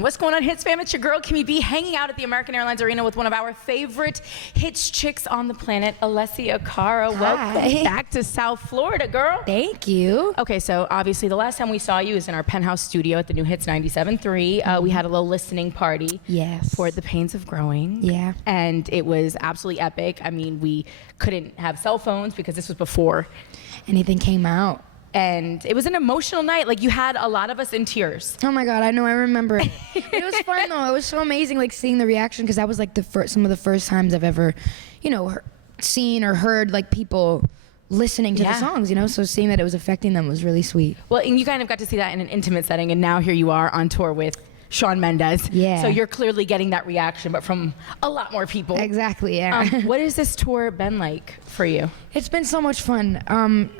everyone. What's going on, Hits fam? It's your girl, Kimmy B, hanging out at the American Airlines Arena with one of our favorite Hits chicks on the planet, Alessia Cara. Hi. Welcome back to South Florida, girl. Thank you. Okay, so obviously the last time we saw you is in our penthouse studio at the new Hits 97.3. We had a little listening party for The Pains of Growing. Yeah. And it was absolutely epic. I mean, we couldn't have cell phones because this was before anything came out. And it was an emotional night. Like, you had a lot of us in tears. Oh my God, I know, I remember it. It was fun though. It was so amazing, like seeing the reaction, because that was like some of the first times I've ever, seen or heard like people listening to the songs, so seeing that it was affecting them was really sweet. Well, and you kind of got to see that in an intimate setting, and now here you are on tour with Shawn Mendes. Yeah. So you're clearly getting that reaction, but from a lot more people. Exactly, yeah. What has this tour been like for you? It's been so much fun.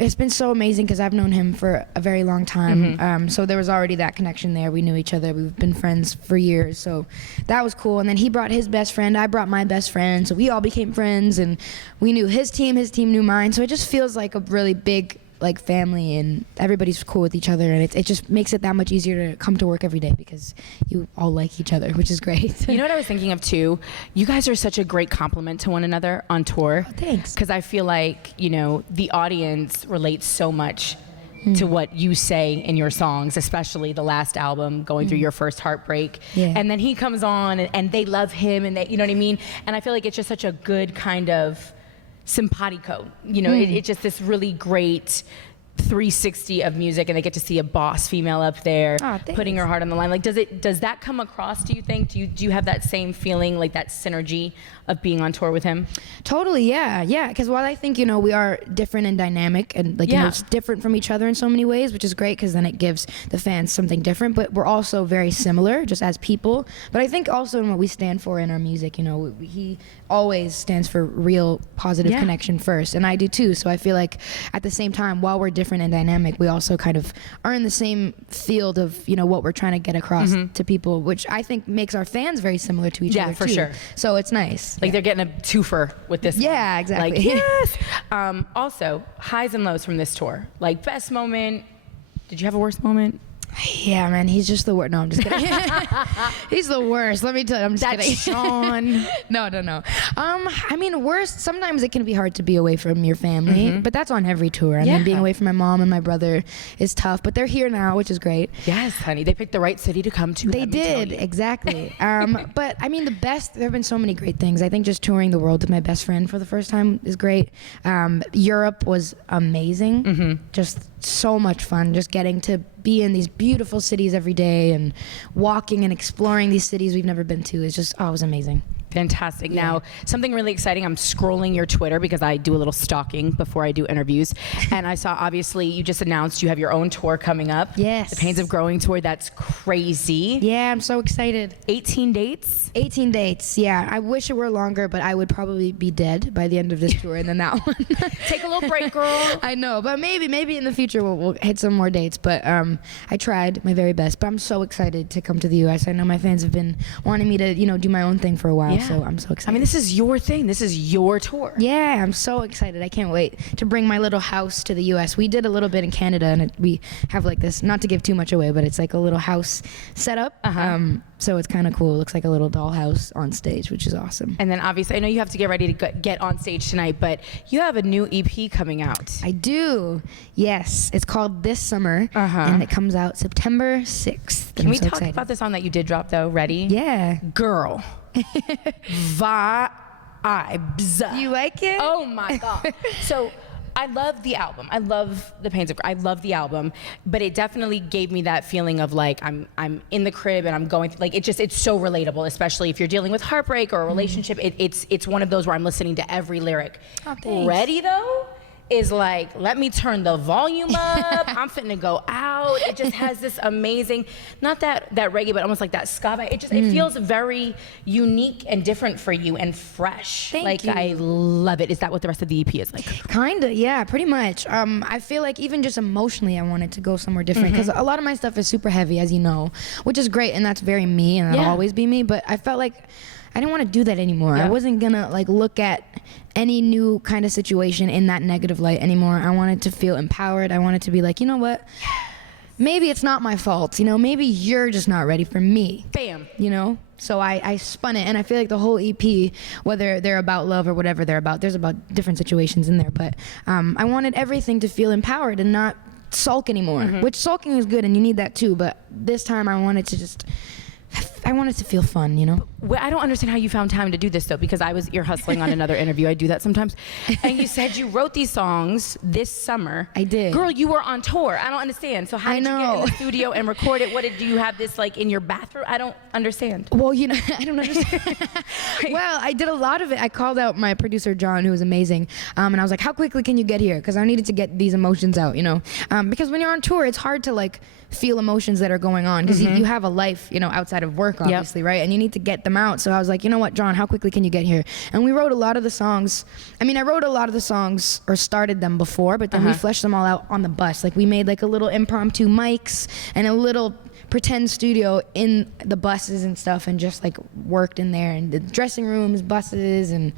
It's been so amazing because I've known him for a very long time. So there was already that connection there. We knew each other. We've been friends for years. So that was cool. And then he brought his best friend. I brought my best friend. So we all became friends, and we knew his team knew mine. So it just feels like a really big family, and everybody's cool with each other, and it just makes it that much easier to come to work every day because you all like each other, which is great. You know what I was thinking of too? You guys are such a great compliment to one another on tour. Oh, thanks. Because I feel like, the audience relates so much to what you say in your songs, especially the last album, going through your first heartbreak. Yeah. And then he comes on and they love him, and they, you know what I mean? And I feel like it's just such a good kind of simpatico, it's just this really great 360 of music, and they get to see a boss female up there putting her heart on the line. Like, does that come across, do you think? Do you have that same feeling, like that synergy of being on tour with him? Totally, yeah. Because while I think, we are different and dynamic, and it's different from each other in so many ways, which is great because then it gives the fans something different, but we're also very similar just as people. But I think also in what we stand for in our music, he always stands for real positive connection first, and I do too. So I feel like at the same time, while we're different and dynamic, we also kind of are in the same field of what we're trying to get across to people, which I think makes our fans very similar to each other too. Sure. So it's nice. Like they're getting a twofer with this. Yeah, one. exactly. Like, yes. Also, highs and lows from this tour. Like, best moment. Did you have a worst moment? Yeah, man, he's just the worst. No, I'm just kidding. He's the worst. Let me tell you, I'm just That's kidding. Shawn. No. I mean, worst, sometimes it can be hard to be away from your family, but that's on every tour. I mean, being away from my mom and my brother is tough, but they're here now, which is great. Yes, honey, they picked the right city to come to. They did, exactly. But I mean, there have been so many great things. I think just touring the world with my best friend for the first time is great. Europe was amazing. Just so much fun, just getting to be in these beautiful cities every day and walking and exploring these cities we've never been to. Is just, it was amazing. Fantastic. Now, something really exciting, I'm scrolling your Twitter because I do a little stalking before I do interviews, and I saw, obviously, you just announced you have your own tour coming up. Yes. The Pains of Growing tour. That's crazy. Yeah, I'm so excited. 18 dates? 18 dates, yeah. I wish it were longer, but I would probably be dead by the end of this tour and then that one. Take a little break, girl. I know, but maybe in the future we'll hit some more dates, but I tried my very best, but I'm so excited to come to the U.S. I know my fans have been wanting me to, do my own thing for a while. So I'm so excited. I mean, this is your thing. This is your tour. Yeah, I'm so excited. I can't wait to bring my little house to the U.S. We did a little bit in Canada, and we have like this, not to give too much away, but it's like a little house set up. So it's kind of cool. It looks like a little dollhouse on stage, which is awesome. And then obviously, I know you have to get ready to get on stage tonight, but you have a new EP coming out. I do. Yes. It's called This Summer, and it comes out September 6th. Can we talk about the song that you did drop, though? Ready? Yeah. Girl. Vibes. You like it? Oh my God. So I love the album. I love The Pains of Growing. I love the album, but it definitely gave me that feeling of like I'm in the crib and I'm going like it's so relatable, especially if you're dealing with heartbreak or a relationship. It's one of those where I'm listening to every lyric. Oh, thanks. Ready though is like, let me turn the volume up. I'm finna go out. It just has this amazing, not that reggae, but almost like that ska vibe. It feels very unique and different for you and fresh. Thank you. I love it. Is that what the rest of the EP is like? Kinda, yeah, pretty much. I feel like even just emotionally, I wanted to go somewhere different because a lot of my stuff is super heavy, as you know, which is great, and that's very me, and that'll always be me. But I felt like I didn't want to do that anymore. I wasn't gonna like look at any new kind of situation in that negative light anymore. I wanted to feel empowered. I wanted to be like, you know what? maybe it's not my fault, you know, maybe you're just not ready for me. Bam. You know? So I spun it, and I feel like the whole EP, whether they're about love or whatever they're about, there's about different situations in there, but I wanted everything to feel empowered and not sulk anymore, which sulking is good and you need that too, but this time I wanted to feel fun, you know? Well, I don't understand how you found time to do this though, because I was ear hustling on another interview. I do that sometimes. And you said you wrote these songs this summer. I did. Girl, you were on tour. I don't understand. So how did you get in the studio and record it? Do you have this like in your bathroom? I don't understand. Well, you know, I don't understand. Well, I did a lot of it. I called out my producer, John, who was amazing. And I was like, how quickly can you get here? Because I needed to get these emotions out, you know? Because when you're on tour, it's hard to like feel emotions that are going on because you have a life, you know, outside of work, obviously, right? And you need to get them out. So I was like, you know what, John, how quickly can you get here? And we wrote a lot of the songs. I mean, I wrote a lot of the songs or started them before, but then we fleshed them all out on the bus. Like we made like a little impromptu mics and a little pretend studio in the buses and stuff, and just like worked in there, and the dressing rooms, buses, and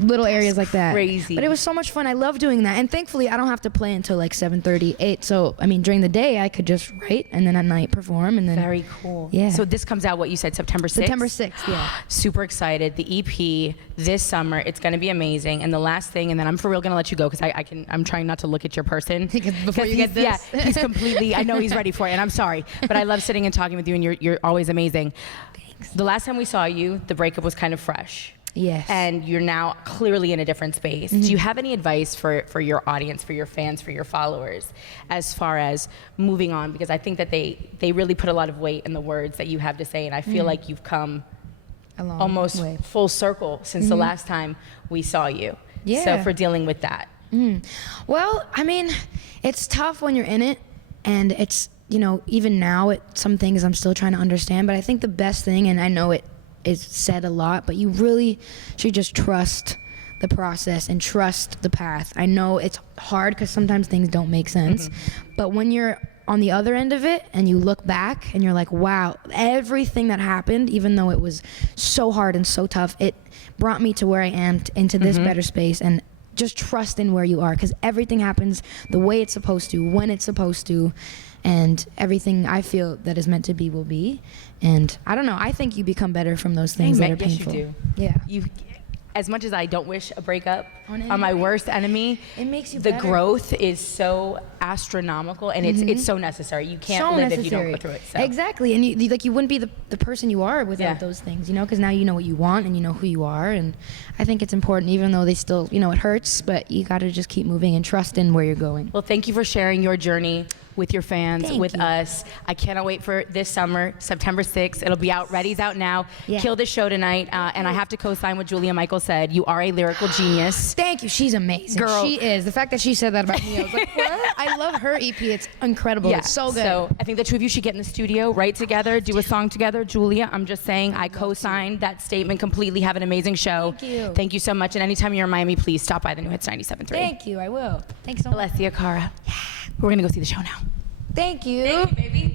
little areas like that. Crazy. But it was so much fun. I love doing that. And thankfully, I don't have to play until like 7:30, 8. So, I mean, during the day, I could just write and then at night perform. And then Very cool. Yeah. So this comes out, what you said, September 6th? September 6th, yeah. Super excited. The EP this summer, it's going to be amazing. And the last thing, and then I'm for real going to let you go because I'm trying not to look at your person. Before you get this? Yeah, he's completely, I know he's ready for it, and I'm sorry. But I love sitting and talking with you, and you're always amazing. Thanks. The last time we saw you, the breakup was kind of fresh. Yes. And you're now clearly in a different space. Do you have any advice for your audience, for your fans, for your followers, as far as moving on? Because I think that they really put a lot of weight in the words that you have to say, and I feel like you've come almost full circle since the last time we saw you. Yeah. So for dealing with that. Well, I mean, it's tough when you're in it, and it's, you know, even now, some things I'm still trying to understand, but I think the best thing, and I know it is said a lot, but you really should just trust the process and trust the path. I know it's hard because sometimes things don't make sense, but when you're on the other end of it and you look back and you're like, wow, everything that happened, even though it was so hard and so tough, it brought me to where I am, into this better space. And just trust in where you are, because everything happens the way it's supposed to, when it's supposed to, and everything I feel that is meant to be will be. And I don't know, I think you become better from those things that are painful. Yes, you do. Yeah. As much as I don't wish a breakup On on my worst enemy, it makes you the better. growth is so astronomical, and it's so necessary. You can't live if you don't go through it. So. Exactly, and you wouldn't be the person you are without those things, you know, because now you know what you want and you know who you are, and I think it's important, even though they still, you know, it hurts, but you got to just keep moving and trust in where you're going. Well, thank you for sharing your journey with your fans, Thank with you. us. I cannot wait for this summer, September 6th. It'll be out. Ready's out now. Yeah. Kill this show tonight. And I have to co-sign what Julia Michael said. You are a lyrical genius. Thank you. She's amazing. Girl. She is. The fact that she said that about me, I was like, what? I love her EP. It's incredible. Yeah. It's so good. So I think the two of you should get in the studio, write together, do a song together. Julia, I'm just saying, I co-signed that statement completely. Have an amazing show. Thank you. Thank you so much. And anytime you're in Miami, please stop by the New Hits 97.3. Thank you. I will. Thanks so much. Alessia Cara. We're going to go see the show now. Thank you. Thank you, baby.